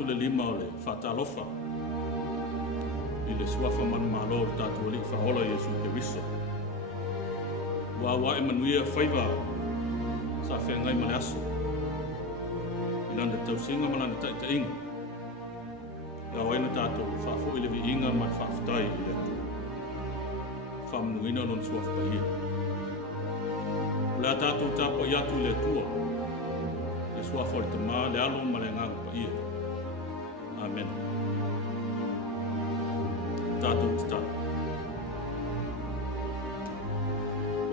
tātou le lima o le whatalofa. I le suafa manu malo le tātou li whaola Iesu Keriso. Wa Emanuia whaiva sa whengai male aso. I nanda tausinga malana taitainga. Ia waina tātou whafo i le vi inga mai whaftai i le tu. Whamanuina non suafa pahia. La tātou tāpo i atu i le tua. Le suafa o le tamā le alo ma le ngang pahia. Amen. Tātou tata.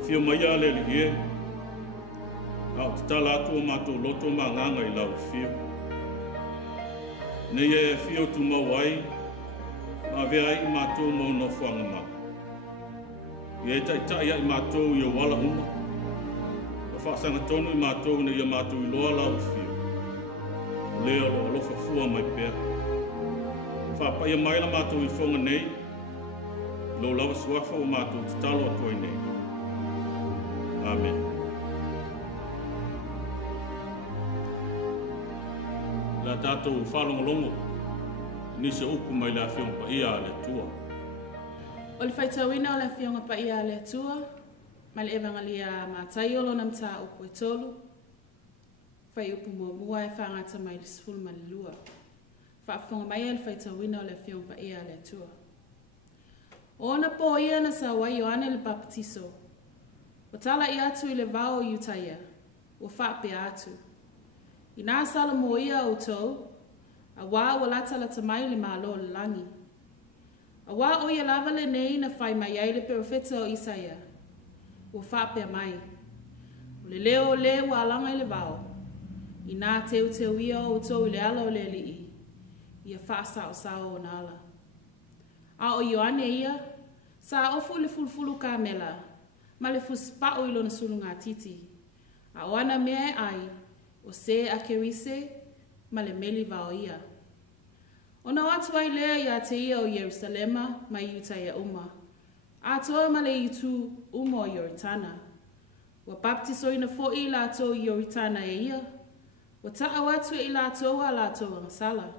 Fio maia le lihe. Au tala atu o mātou loto ma nganga i lau fio. Nei e fio tu mawai. Ma vea i mātou mau no fuanga ma. I e tai i mātou i o wala huma. O whaasanga tonu i mātou na i a mātou i loa lau fio. O leo lo alofa fua mai pēr. Whapai a maila mātou i whonga nei. Lo lawa suafa o mātou te talo atua i nei. Amen. La tātou whalongolongo. Nise uku mai la whionga pa ia le tua. O le whaitawina o le whionga pa ia le tua. Ma le evangalia mātai olo na mta uku e tolu. Whai upu mua e whangata mai le sifuru ma le lua. Whaafonga mai le whaitawina o le whionga pa ia le tua. Ona po ia na sa wai Ioane le baptiso. O tala I atu I le vao Iutaia. O whaape atu. I nā sala mo ia o tau. A wā o lata mai le malo le langi. A wā o ia lava le nei na whai mai ai le profeta o Isaia. O whaape mai. O le leo le wa alanga I le vao. I nā teu ia o tau I le ala o le lii. Ia whaasa o sao o nala. A o Ioane ia, sa ofu le fulfulu ka mela, ma le fuspao I lona sulunga titi. A oana mea ai, o se a kerise, ma le meli vao ia. Ona watu ai lea ia te ia o Yerusalema, ma Iutaia uma. A toa ma le itu uma o Yoritana. Wa baptiso ina fo I la to Yoritana e ia. Wa taa watu I la toa la toa ngasala.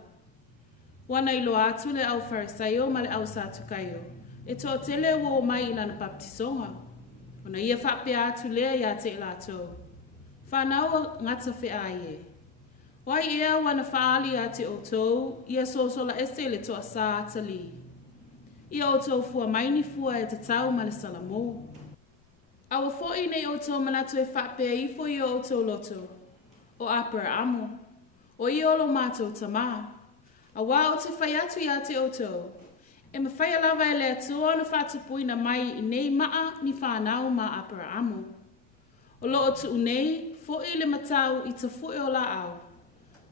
Wana ilo atu le au farisaio ma le au satukaio. E to tele wo mai ila na baptisonga. Ona ia whape atu lea ia te ila tau. Whanau ngata whi aie. Wai ea wana whaali ate o tau, ia sosola este le toa sa atali. Ia o tau fua maini fua e te tau ma le salamo. Awa foi nei o tau manatu e whape I fo ia o tau loto. O Abrahamo. O ia olo mātou tamaa. A wā o te whai atu I ate o tau. E ma whai alawa e lea tua na whatupuina mai I nei maa ni whanau ma Abrahamo. O loo tu unei, fo'i le matau I ta fu'i o la au.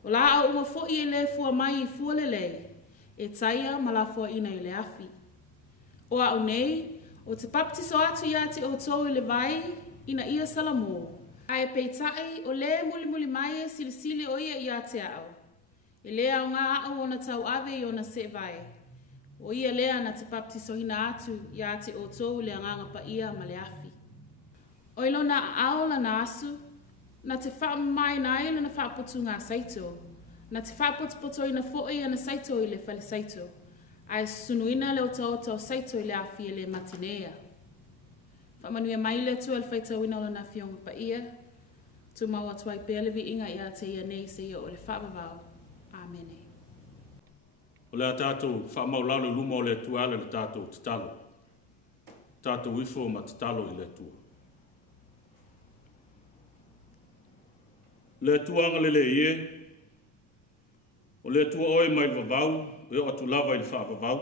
O la au ua fo'i e le fua mai I fua le lei. E taia ma la fua ina I le afi. O a unei, o te baptiso atu I ate o tau I le vai ina ia salamo. A e peitai o le muli mai e silisili o ia I ate au. E lea o ngā au o na tau ave I o na se vai. O ia lea na te baptiso hina atu I ate o tau le anganga pa ia ma le afi. O ilo na ao na asu, na te wha mai na ilo na whapotu ngā saito. Na te whapotu I na fo'i ana saito I le whale saito. A e sunuina le o tau saito I le afi e le matinea. Whamanuia mai le tu al whaita wina o na whionga pa ia. Tu maua tuai pēlevi inga I ate ia nei se ia o le whabavau. Amen. O le a tātou whamaulau luma o le tuala le tātou te talo. Tātou wifo ma te talo I le tua. Le tuanga le ie. O le tua oe mai vavau, e o atu lava I le whaavavau.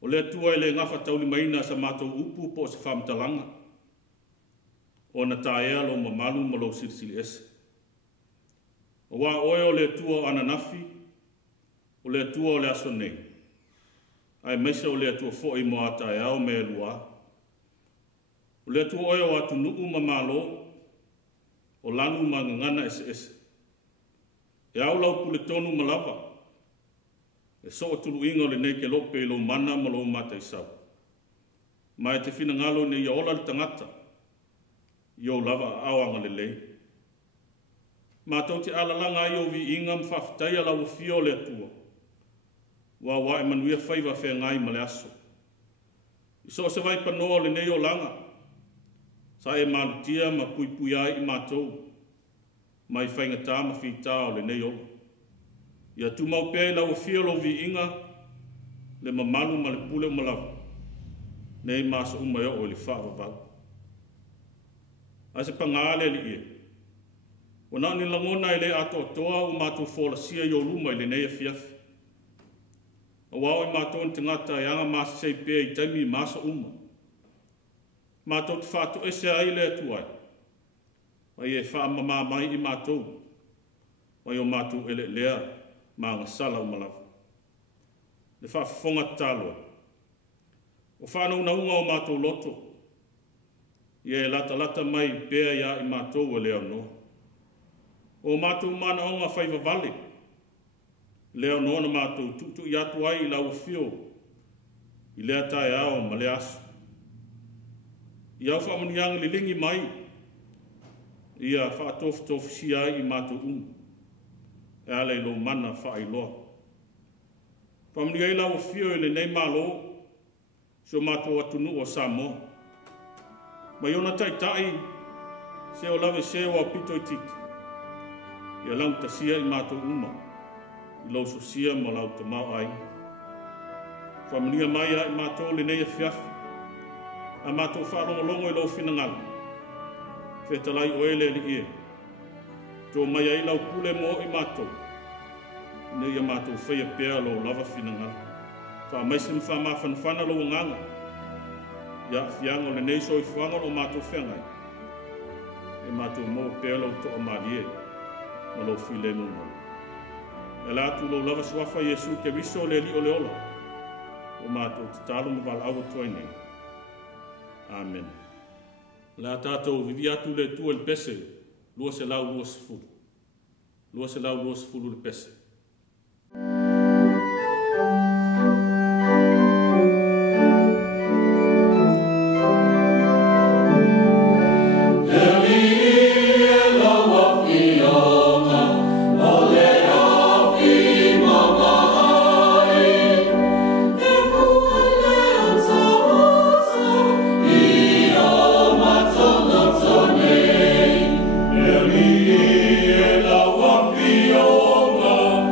O le tua I le ngafa tauli maina sa mātou upu po se whamtalanga. O na tāea lo mamalu ma lo sirisiri ese. O wā oe o le tua o ananafi, o le tua o le aso nei. Ai meisa o le tua fo'i mo ata e au me lua. O le tua oe o atu nuu mamalo, o lanu ma ngana ese ese. E au lau pule tonu malawa. E so o tulu inga o le nei ke lope lo mana ma lo mata I sau. Ma e te whina ngalo ne I ola le tangata. I o lava awanga le lei. Mātou te alalanga ai o vi inga mwhawhitai ala o fio le atua. Wa e manuia whaiva whengai ma le aso. Iso se vai panoa le nei o langa. Sa e malutia ma pui ai I mātou. Mai whaingata ma whita o le nei o. Ia tu mau pēi lau fio lo vi inga. Le mamalu ma le pule ma lau. Nei maso umai o le whaava bau. A se pangale li ia. O na ni langona I le ato toa o mātou wholasia I o luma I le nei a fiafi. O wao I mātou ni tangata e anga māsa sei pēa I taimi I māsa uma. Mātou te whātu ese ai le atuai. Wai e wha mamā mai I mātou. Wai o mātou ele lea mā ngā sala o malawa. Le whawhonga tāloa. O whanau na unga o mātou loto. Ia e lata mai pēa ia I mātou o leo noa. O mātou mana o ngā whaiva vale. Leo noa na mātou tutu I atu ai I lau fio. I lea tae ao ma le aso. I au whamanianga li lingi mai. Ia whaatofu si ai I mātou E ale lo mana whaailoa. Whamanianga I lau fio I le nei malo. So mātou atunu o Samoa. Mai ona tai se o lave se o apito I titi. Ia lau tasia I mātou I lau sosia ma lau tamau ai. Whamania mai I mātou le nei a fiafi. A mātou whaalongolongo I lau whinangala. Whetalai o ele li ie. Tō mai ai lau pule mo I mātou. Nei a mātou whaia pēa lau lava whinangala. Wha maisim wha mawhanwhana lau nganga. Ia fiango le nei soi whango o mātou whengai. E mātou mo pēa lau toa malie. Ma lau while muna. E lātu lau lava swafa Yesu ke viso le li o le ola. O mātou te tālu ma wala awa toi nei. Amen. La tātou vivi atu le tua le pese. Lua se lau lua se fulu. Lua se lau lua se fulu le pese. Eli, ela wa fionga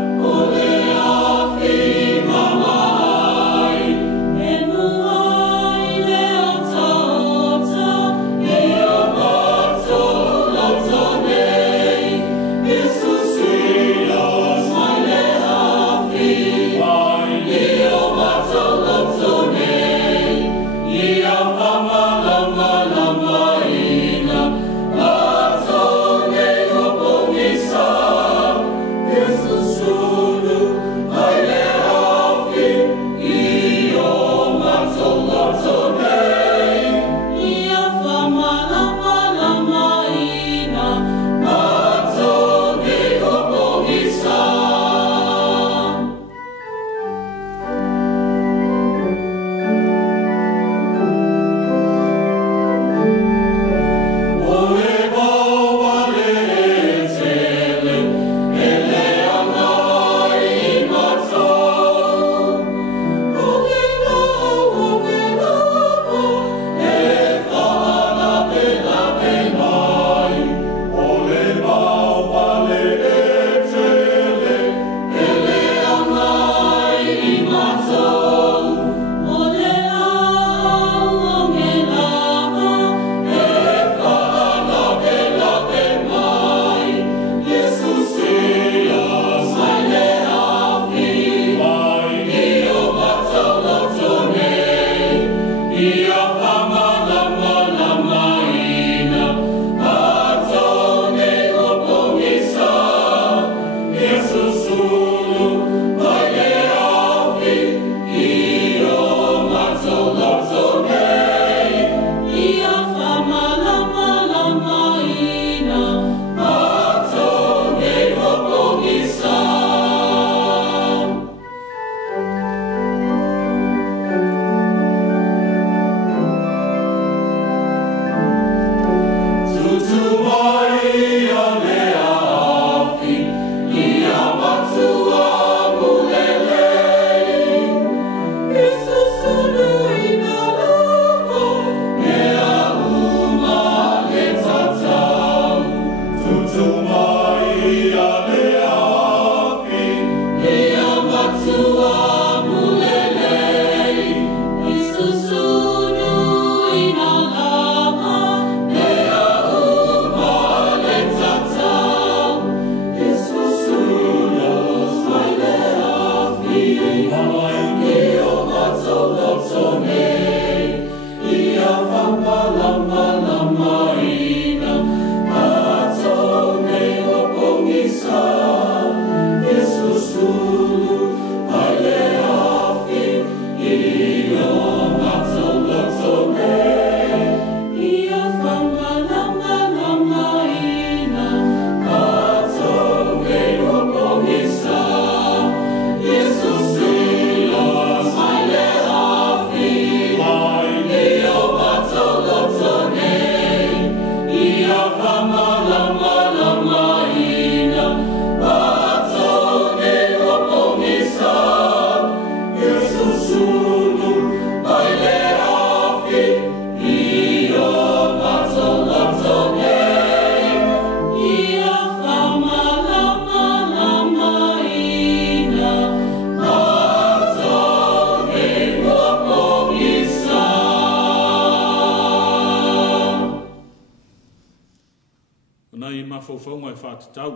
whauwhaunga e whātatau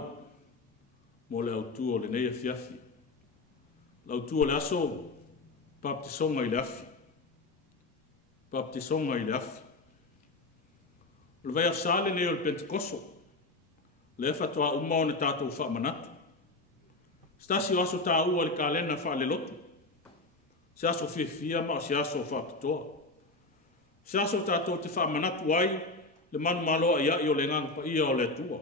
mo le autua o le nei e fiafi. Le autua le aso baptisonga i le afi. Baptisonga i le afi. Le vai asale nei o le Pentekoso. Le fatua uma o ne tātou whaamanatu. Stasi o aso tā ua le kālena wha le lotu. Se aso whiwhia ma o se aso whapitoa. Se aso tātou te whaamanatu ai le manu maloa ia i o le ngang pa ia o le tua.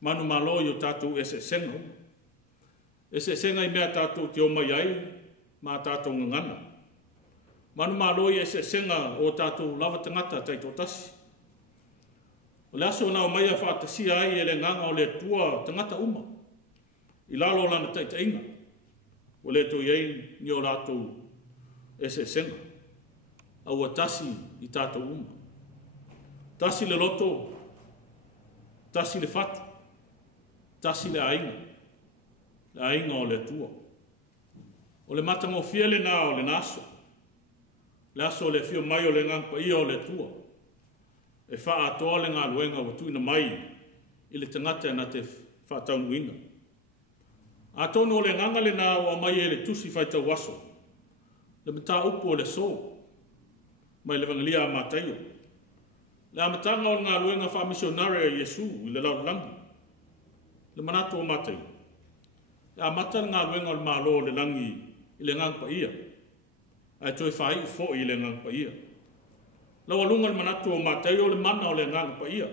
Manu maloa i o tātou ese senga. Ese senga i mea tātou te o mai ai ma tātou ngangana. Manu maloa i ese senga o tātou lava tangata taito tasi. O le aso na o mai a whaatasia ai e le nganga o le tua tangata uma. I lalo lana taitainga. O le to iei ni o lātou ese senga. Au a tasi i tātou uma. Tasi le loto. Tasi le fatu. Tasi le ainga. Le ainga o le tua. O le matango fiele na o le naso. Le aso le fio mai o le ngangpa ia o le tua. E wha atoa le ngā luenga wa tuina mai i le tangata na te whaataunuina. A tonu o le nganga le nā o mai e le tusi whaitau waso. Le mata upo o le so. Mai le vangalia a mātaio. Le amatanga o ngā luenga wha misionare a Yesu i le laulangi. Le manato o mātaio. Le amata ngā luenga o le mālo le langi i le ngangpa ia. Ai toi whai fo i le ngangpa ia. Lau alunga le manatu o mātaio o le mana o le ngangpa ia.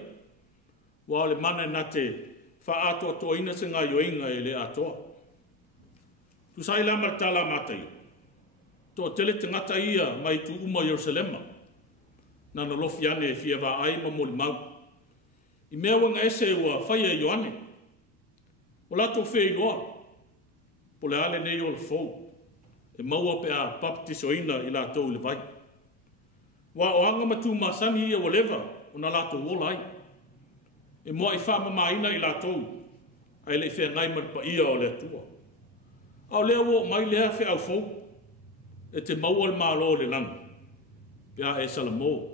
Wa o le mana na te wha atoa toa ina se ngā yoinga e le atoa. Tu sai la martala mātaio. Toa tele te ngata ia mai tu uma Yerusalema. Nana lofi ane e fia wa ai ma moli mau. I mea wanga ese ua whaia i Ioane. O lato whea i loa. Po le ale nei o le fou. E maua pe a baptisoina i la tau le vai. Wa o anga matu masani ia walewa o na la tau wola ai. E moa i wha mamaina i la tau. Ai le whea ngai marpa ia o le tua. Au lea wo mai lea whea au fou. E te maua le malo le langa. Pea e salamo.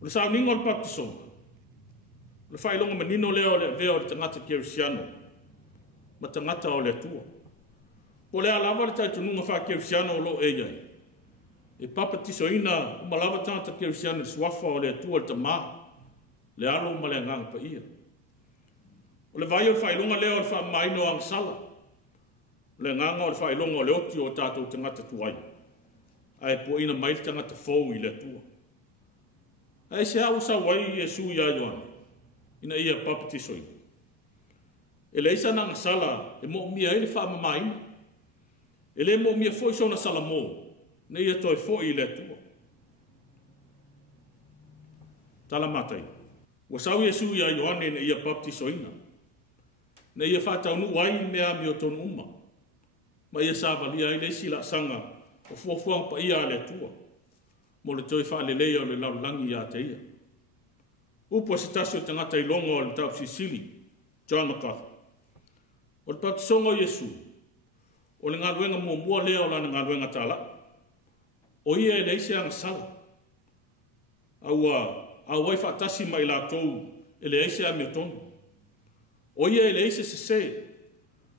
O le sa ningo le baptisona. O le whailonga manino leo le vea o le tangata Kerisiano. Ma tangata o le tua. O le alawa le taitununga wha Kerisiano o lo e iai. E papa tisoina uma lava tangata Kerisiano le suafa o le tua le tamaa. Le alo ma le ngang pa ia. O le vai o le whailonga leo le wha maino ang sala. Le nganga o le whailonga o le oti o tātou tangata tuai. Ai po ina mai tangata fou i le tua. Ai se au sa wai Yesu ia Ioane. Ina ia papa tisoina. E le isa nanga sala e mo mia ele wha mamaina. E le mo mia foi sona sala mo. Ne ia toi foi i le tua. Tala matai. Wa sau Yesu ia Ioane ne ia papa tisoina. Ne ia wha nu wai mea mi o tonu uma. Ma ia sāwalia i le sila sanga o fuafuang pa ia le tua. Mo le toi wha le leia o le laulangi ia te ia. Upo se tasio tangata i longo o le tau Sisili, John MacArthur. O le patisonga o Yesu, o le ngaluenga mua lea o lana ngaluenga tala. O ia e leise anga sala. Au wai whaatasi mai la tou e leise a mea tonu. O ia e leise se se.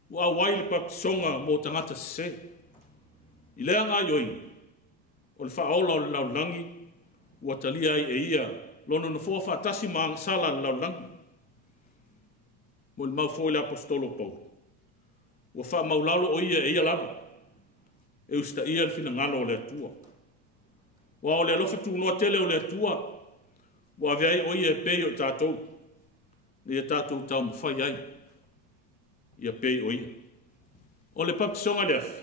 Wa wai le patisonga mo tangata se se. I lea ngā yoi, o le whaola o le laulangi, ua talia e ia, lono na fua whaatasi maang sala le laulangi. Mo le mau fo le apostolo pau. Ua wha maulalo o ia lava, e usta ia le fina ngalo o le atua. Wa o le alofa tūnoa tele o le atua, ua aveai o ia e pei o tātou, le ia tātou tau mawhai ai, ia pei o ia. O le papisonga le afi,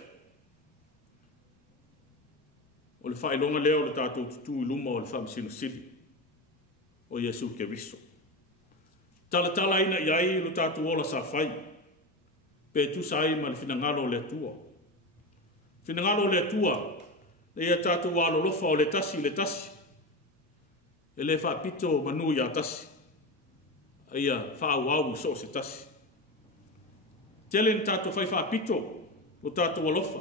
o le whailonga leo le tātou tutu i luma o le whamsino sili o Yesu Keriso. Tala ina i ai lo tātou ola sa whai, pe tu sa ai ma le finangalo le tua. Finangalo le tua, le ia tātou walo lofa o le tasi, e le whaapito manu i a tasi, a ia whaawau so se tasi. Tele ni tātou whai whaapito o tātou alofa,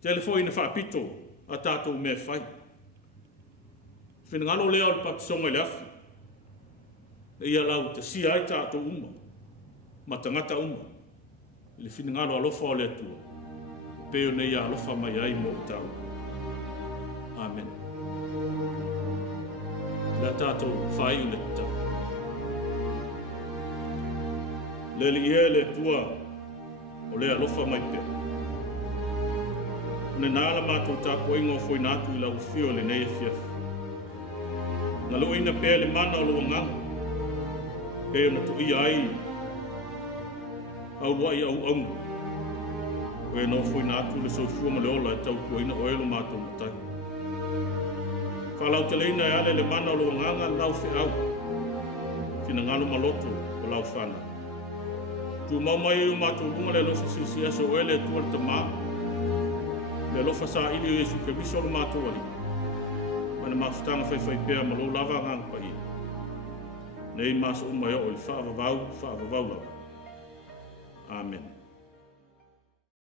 tele fo ina whaapito a tātou mea whai. Whenangalo leo le papisonga i le afi. ia lau te sia ai tātou uma, ma tangata uma, i le finingalo alofa o le atua, peo nei alofa mai ai mo i tau. Amen. Le tātou whai le ta. Le li e le tua o le alofa mai pe. O ne nāla mātou tāko ingo foi nātu i lau fio le nei e fiafi. Na lo ina pe le mana o lo ngang. Pe na tu i ai. Au wai au au. O e no foi nātu le soifua ma le ola e tau kua ina o elo mātou matai. Whalau te leina e ale le mana o lo nganga lau fe au. Kina ngalo maloto o lau whana. Tu maumai e o mātou runga le lofa sisi aso o ele tua le tamaa. Le lofa sa ili o Yesu ke viso lo mātou ali. Mana mawhitanga whai pēr ma lo lava ngang pa i. Nei maso umai o i whaavavau lava. Amen.